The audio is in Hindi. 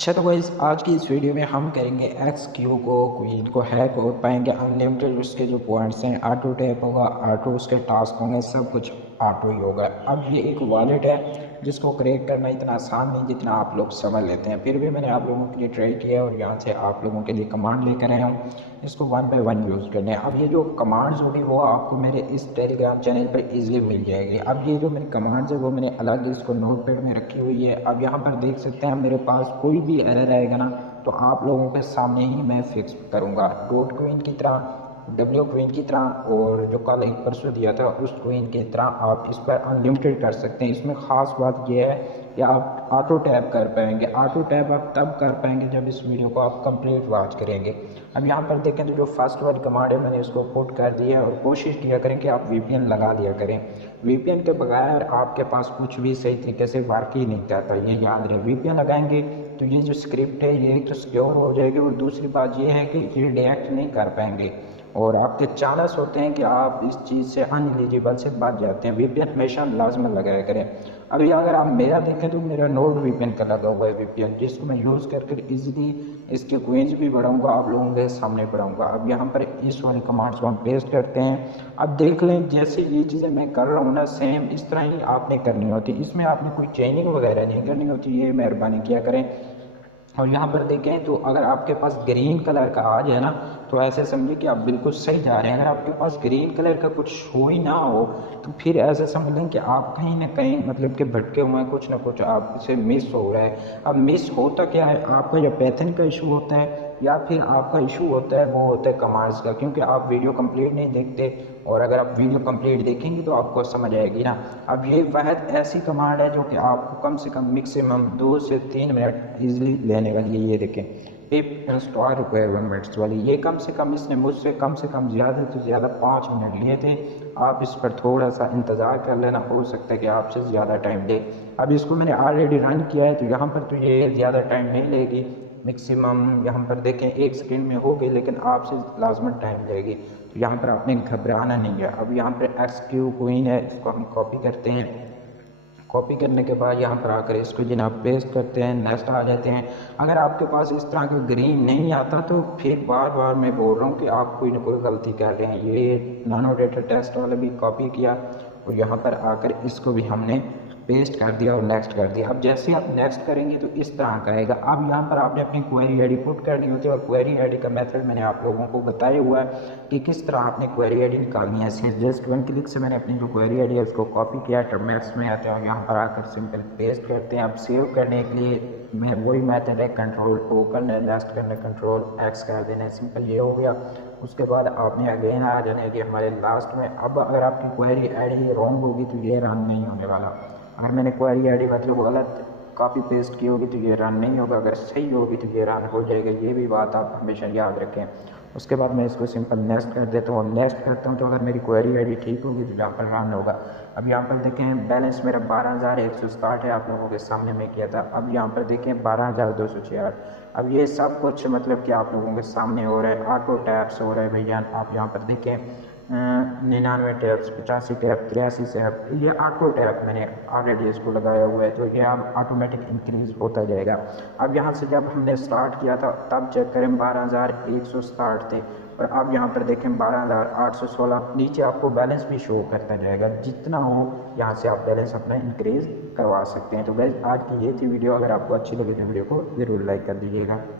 अच्छा तो गाइस आज की इस वीडियो में हम करेंगे एक्स क्यू को क्वीन को हैक और पाएंगे अनलिमिटेड उसके जो पॉइंट्स हैं ऑटो टैप होगा ऑटो उसके टास्क होंगे सब कुछ ऑटो ही होगा। अब ये एक वॉलेट है जिसको क्रिएट करना इतना आसान नहीं जितना आप लोग समझ लेते हैं, फिर भी मैंने आप लोगों के लिए ट्राई किया और यहाँ से आप लोगों के लिए कमांड लेकर आया हूँ। इसको 1 बाय 1 यूज़ करने हैं। अब ये जो कमांड्स होगी वो आपको मेरे इस टेलीग्राम चैनल पर ईजिली मिल जाएगी। अब ये जो मेरी कमांड्स है वो मैंने अलग इसको नोट पैड में रखी हुई है। अब यहाँ पर देख सकते हैं मेरे पास कोई भी एरर आएगा ना तो आप लोगों के सामने ही मैं फिक्स करूँगा। डॉट क्वीन की तरह, डब्ल्यू क्वीन की तरह और जो कल एक परसों दिया था उस क्वीन की तरह आप इस पर अनलिमिटेड कर सकते हैं। इसमें ख़ास बात यह है कि आप ऑटो टैप कर पाएंगे। ऑटो टैप आप तब कर पाएंगे जब इस वीडियो को आप कंप्लीट वॉच करेंगे। अब यहाँ पर देखें तो जो फर्स्ट वाली कमांड है मैंने इसको पुट कर दिया है और कोशिश किया करें कि आप वीपीएन लगा दिया करें। वीपीएन के बगैर आपके पास कुछ भी सही तरीके से वर्क ही नहीं करता, ये याद रहे। वीपीएन लगाएंगे तो ये जो स्क्रिप्ट है ये एक तो सिक्योर हो जाएगी और दूसरी बात ये है कि ये रिएक्ट नहीं कर पाएंगे और आपके चांस होते हैं कि आप इस चीज़ से अनएलिजिबल से बच जाते हैं। वीपीएन हमेशा लाजमन लगाया करें। अभी अगर आप मेरा देखें तो मेरा नोड वीपीएन का लगा हुआ है वीपीएन, जिसको मैं यूज़ करके इजीली इसके क्वींस भी बढ़ाऊंगा, आप लोगों के सामने बढ़ाऊंगा। अब यहाँ पर इस वाले कमांड्स को हम पेस्ट करते हैं। अब देख लें जैसे ये चीज़ें मैं कर रहा हूँ ना सेम इस तरह ही आपने करनी होती है। इसमें आपने कोई चेंजिंग वगैरह नहीं करनी होती, ये मेहरबानी किया करें। और यहाँ पर देखें तो अगर आपके पास ग्रीन कलर का आ जाए ना तो ऐसे समझिए कि आप बिल्कुल सही जा रहे हैं। अगर आपके पास ग्रीन कलर का कुछ शो ही ना हो तो फिर ऐसे समझ लें कि आप कहीं ना कहीं मतलब कि भटके हुए हैं, कुछ ना कुछ आपसे मिस हो रहा है। अब मिस होता क्या है, आपका या पैथन का इशू होता है या फिर आपका इशू होता है वो होता है कमांड्स का, क्योंकि आप वीडियो कंप्लीट नहीं देखते। और अगर आप वीडियो कंप्लीट देखेंगे तो आपको समझ आएगी ना। अब ये वहद ऐसी कमांड है जो कि आपको कम से कम मैक्सिमम 2 से 3 मिनट इजीली लेने वाली है। ये देखें पिप इंस्टॉल रिक्वायरमेंट्स वाली, ये कम से कम इसने मुझसे कम से कम ज़्यादा से ज़्यादा 5 मिनट लिए थे। आप इस पर थोड़ा सा इंतज़ार कर लेना, हो सकता है कि आपसे ज़्यादा टाइम ले। अब इसको मैंने ऑलरेडी रन किया है तो यहाँ पर तो ये ज़्यादा टाइम नहीं लेगी। मैक्सिमम यहाँ पर देखें 1 सेकेंड में हो गई, लेकिन आपसे लाजमन टाइम लेगी। तो यहाँ पर आपने घबराना नहीं है। अब यहाँ पर एक्स क्यू क्वीन है, इसको हम कॉपी करते हैं। कॉपी करने के बाद यहाँ पर आकर इसको जनाब पेस्ट करते हैं, नेक्स्ट आ जाते हैं। अगर आपके पास इस तरह का ग्रीन नहीं आता तो फिर बार बार मैं बोल रहा हूँ कि आप कोई ना कोई गलती कर रहे हैं। ये नानो डेटा टेस्ट वाले भी कॉपी किया और यहाँ पर आकर इसको भी हमने पेस्ट कर दिया और नेक्स्ट कर दिया। अब जैसे आप नेक्स्ट करेंगे तो इस तरह का आएगा। अब यहाँ पर आपने अपनी क्वेरी आईडी पुट करनी होती है और क्वेरी आईडी का मेथड मैंने आप लोगों को बताया हुआ है कि किस तरह आपने क्वेरी आईडी निकालनी है। जस्ट 1 क्लिक से मैंने अपनी जो क्वेरी आईडी है उसको कॉपी किया, टर्मिनल्स में आते हैं और यहाँ पर आकर सिंपल पेस्ट करते हैं। अब सेव करने के लिए मैं वही मेथड है, कंट्रोल ओ करना है, नेक्स्ट करना है, कंट्रोल एक्स कर देना है, सिंपल ये हो गया। उसके बाद आपने अगेन आ जाना है कि हमारे लास्ट में। अब अगर आपकी क्वेरी आईडी रॉन्ग होगी तो ये रन नहीं होने वाला। अगर मैंने क्वेरी आईडी मतलब गलत कॉपी पेस्ट की होगी तो ये रन नहीं होगा, अगर सही होगी तो ये रन हो जाएगा। ये भी बात आप हमेशा याद रखें। उसके बाद मैं इसको सिंपल नेक्स्ट कर देता हूँ और नेक्स्ट करता हूँ तो अगर मेरी क्वेरी आईडी ठीक होगी तो यहाँ पर रन होगा। अब यहाँ पर देखें बैलेंस मेरा 12,160 है, आप लोगों के सामने मैं किया था। अब यहाँ पर देखें 12,266। अब ये सब कुछ मतलब कि आप लोगों के सामने हो रहा है, ऑटो टैप्स हो रहा है भैया। आप यहाँ पर देखें 99 टैप्स, 85 टैप, 83 टैप, ये ऑटो टैप मैंने ऑलरेडी इसको लगाया हुआ है तो ये अब ऑटोमेटिक इंक्रीज होता जाएगा। अब यहाँ से जब हमने स्टार्ट किया था तब चेक करें 12,160 थे और अब यहाँ पर देखें 12,816। नीचे आपको बैलेंस भी शो करता जाएगा, जितना हो यहाँ से आप बैलेंस अपना इंक्रीज करवा सकते हैं। तो गाइस आज की ये थी वीडियो, अगर आपको अच्छी लगी तो वीडियो को ज़रूर लाइक कर दीजिएगा।